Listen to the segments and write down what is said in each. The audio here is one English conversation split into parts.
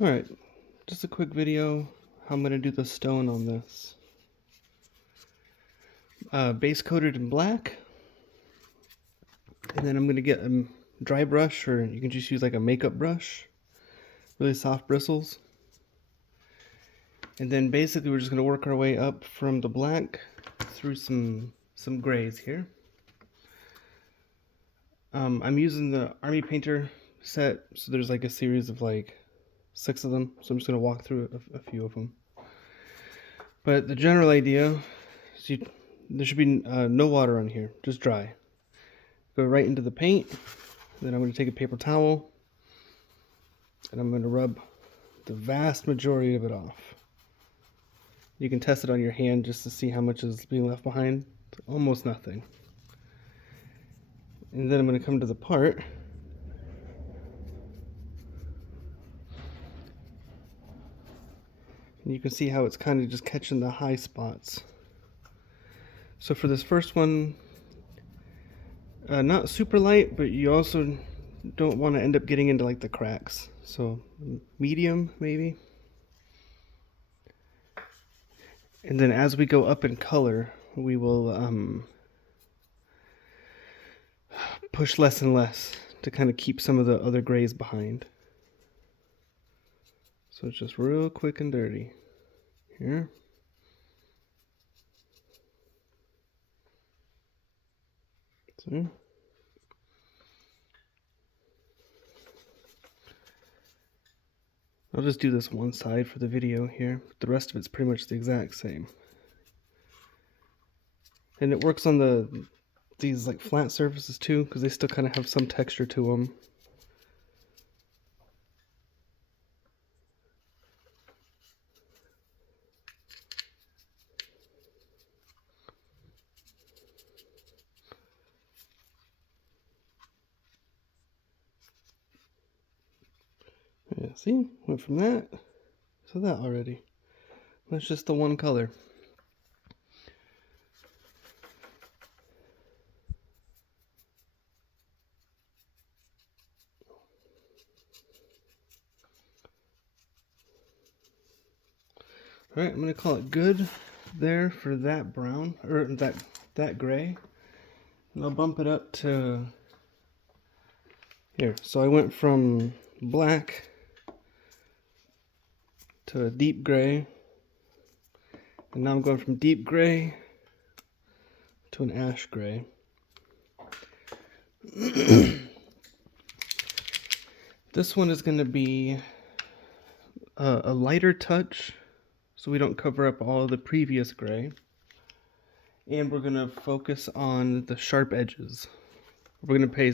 Alright, just a quick video how I'm going to do the stone on this. Base coated in black, and then I'm going to get a dry brush, or you can just use like a makeup brush, really soft bristles. And then basically we're just going to work our way up from the black through some grays here. I'm using the Army Painter set, so there's like a series of like 6 of them, so I'm just going to walk through a few of them. But the general idea is there should be no water on here, just dry. Go right into the paint, then I'm going to take a paper towel and I'm going to rub the vast majority of it off. You can test it on your hand just to see how much is being left behind. It's almost nothing. And then I'm going to come to the part and you can see how it's kind of just catching the high spots. So for this first one, not super light, but you also don't want to end up getting into like the cracks. So medium maybe. And then as we go up in color, we will push less and less to kind of keep some of the other grays behind. So it's just real quick and dirty here. See? I'll just do this one side for the video here. The rest of it's pretty much the exact same. And it works on these like flat surfaces too, because they still kind of have some texture to them. Yeah, see? Went from that to that already. That's just the one color. Alright, I'm going to call it good there for that brown, or that gray. And I'll bump it up to here. So I went from black to a deep gray. And now I'm going from deep gray to an ash gray. This one is going to be a lighter touch, so we don't cover up all of the previous gray. And we're going to focus on the sharp edges. We're going to pay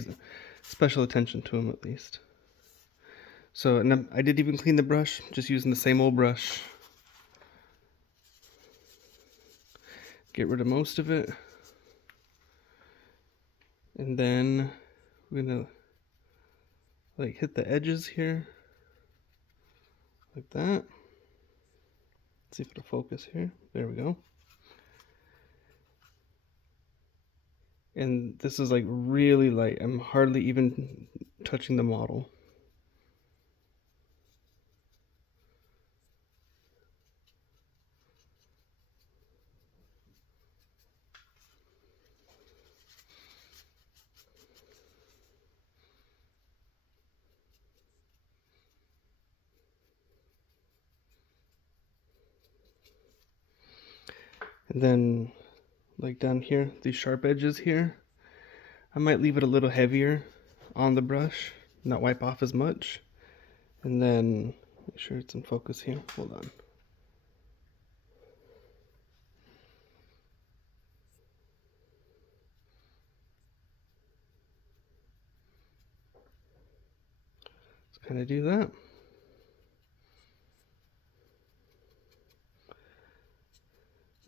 special attention to them at least. So, and I did even clean the brush, just using the same old brush. Get rid of most of it. And then we're going to like hit the edges here. Like that. Let's see if it'll focus here. There we go. And this is like really light. I'm hardly even touching the model. And then like down here, these sharp edges here, I might leave it a little heavier on the brush, not wipe off as much. And then make sure it's in focus here. Hold on. Let's kind of do that.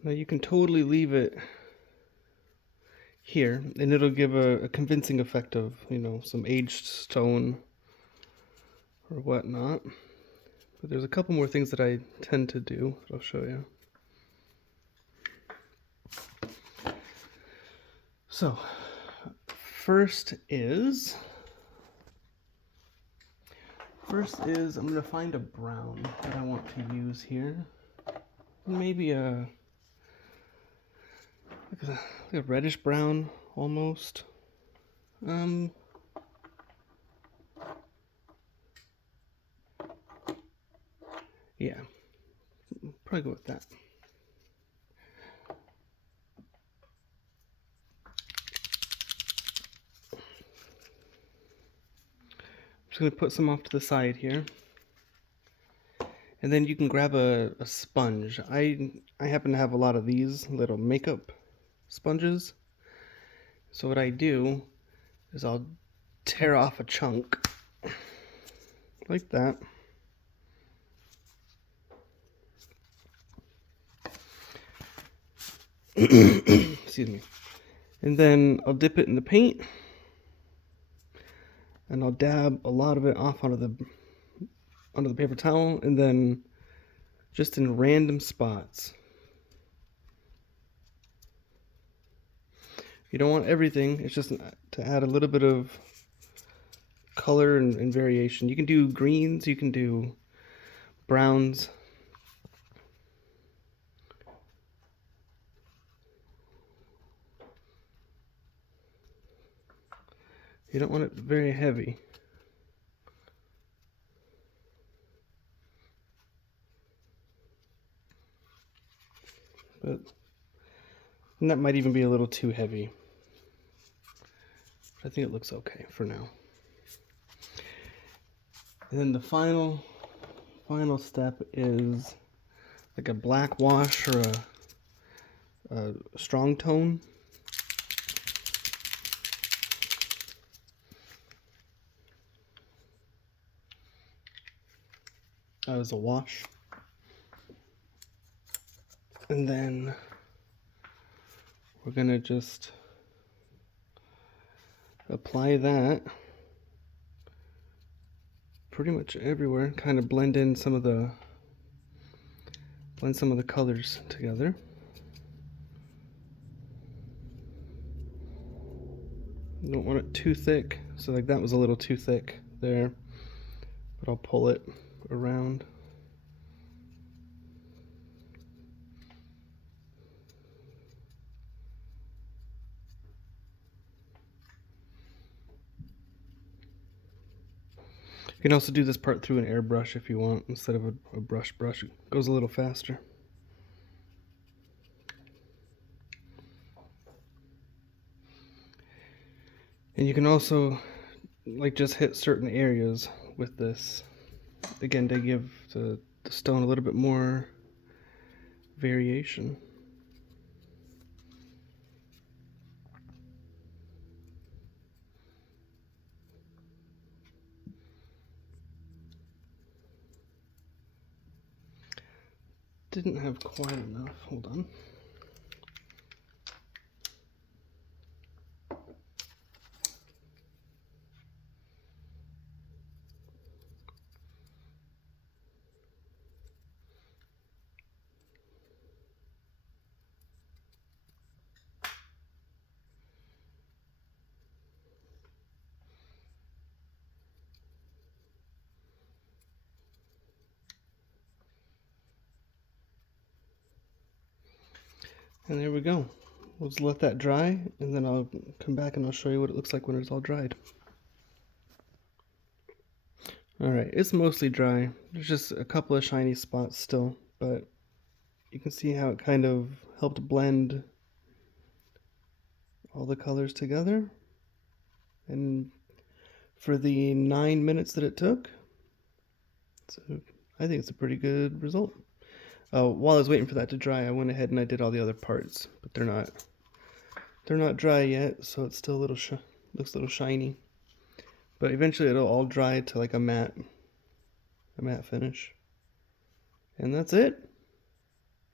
Now you can totally leave it here and it'll give a convincing effect of, you know, some aged stone or whatnot. But there's a couple more things that I tend to do that I'll show you. So, first is First is I'm going to find a brown that I want to use here. Maybe like a reddish brown almost. Yeah, probably go with that. I'm just going to put some off to the side here. And then you can grab a sponge. I happen to have a lot of these little makeup sponges. So what I do is I'll tear off a chunk like that. Excuse me. And then I'll dip it in the paint and I'll dab a lot of it off onto the paper towel, and then just in random spots. You don't want everything, it's just to add a little bit of color and variation. You can do greens, you can do browns. You don't want it very heavy. But and that might even be a little too heavy. But I think it looks okay for now. And then the final step is like a black wash or a strong tone. As a wash. And then we're gonna just apply that pretty much everywhere, kind of blend some of the colors together. You don't want it too thick, so like that was a little too thick there, but I'll pull it around. You can also do this part through an airbrush if you want, instead of a brush. It goes a little faster. And you can also like just hit certain areas with this, again, to give the stone a little bit more variation. Didn't have quite enough. Hold on. And there we go. We'll just let that dry, and then I'll come back and I'll show you what it looks like when it's all dried. Alright, it's mostly dry. There's just a couple of shiny spots still, but you can see how it kind of helped blend all the colors together. And for the 9 minutes that it took, so I think it's a pretty good result. While I was waiting for that to dry, I went ahead and I did all the other parts, but they're not dry yet, so it's still a little looks a little shiny. But eventually it'll all dry to like a matte finish. And that's it.